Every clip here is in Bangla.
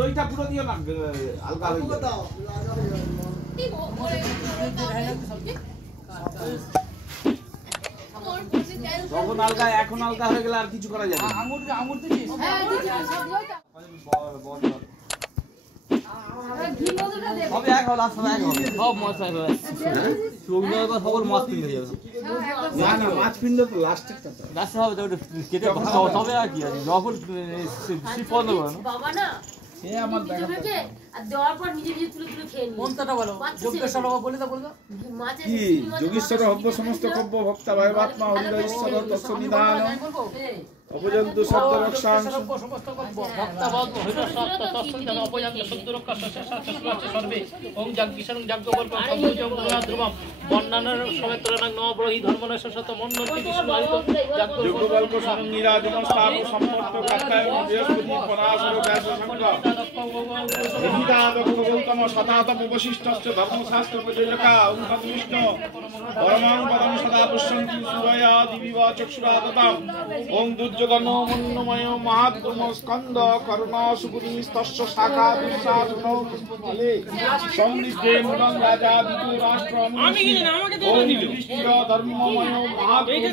দইটা পুরো দিও না, হালকা হয়ে দাও। যখন হালকা, এখন হালকা হয়ে গেলে আর কিছু করা যাবে না। আঙুর দিছিস? হ্যাঁ দিছি। হবে এক হল, আসলে এক হল। সব মাছ হবে। সুন্দর বা সকল মাছ কিনতে যাবে। না না, মাছ কিনলে তো লাস্টেরটা তো। লাস্টে হবে তো কেটে ভালো তবে আর কি আছে। যখন সিপন্দ করে না। বাবা না। সে আমার দেখা আর দেওয়ার পর নিজে নিজে তুলে তুলে খেয়ে নি। কোনটা বলো? যোগেশ্বর বাবা বলে দাও, বলে দাও। মাছ কি যোগেশ্বর হব্য সমস্ত কব্য ভক্তা ভয়বাত্মা হরির ঈশ্বর তস্য নিদান অপজন্তু শব্দ রক্ষাং সমস্ত কব্য ভক্তা বল হরির সত্য তস্য নিদান অপজন্তু শব্দ রক্ষা শাস্ত্র সর্বে ওম যাজ্ঞিশং যাজ্ঞবল্প সবুজং ধ্রুবম বর্ণনার সমেত তুলনাং নবরহি ধর্মনশ শত মন্নতি বিষ্ণু আদিত যাজ্ঞবল্প সরং নিরাজনং স্থাপ সম্পর্ক কাত্তায় বৃহস্পতি পরাশর ব্যাস সংখ্যা হিতা দক্ষগৌতম শতাতপ বশিষ্ঠশ্চ ধর্মশাস্ত্র প্রযোজকা ওম বিষ্ণু পরমাং পদং সদা পুষ্যন্তি সূরয়া দিবিবা চক্ষুরা দতাম ওম দুর্যোধন মন্নময় মহাত্ম স্কন্দ করুণা সুপুরিস্তস্য শাখা দুঃশাসন পুষ্পফলে সমৃদ্ধে মুদং রাজা বিদু রাষ্ট্র ওম যুধিষ্ঠির ধর্মময় মহাত্ম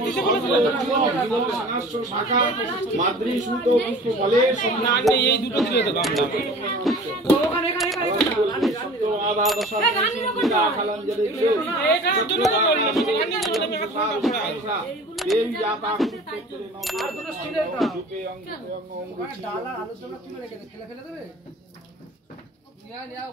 সনাস্য শাখা মাদ্রী সুত পুষ্পফলে সমৃদ্ধ এই দুটো দিলে তো কম দাম ওখানে তো আধা দশা খালান জেলে এটার জন্য তো বললাম এখানে আমি হাত পা দেবী যাতা কুরুক্ষেত্রে নব আর দুটো স্টিলের দাও দুকে অঙ্গ ডালা আলোচনা কি রেখে ফেলে দেবে নিয়া নিয়া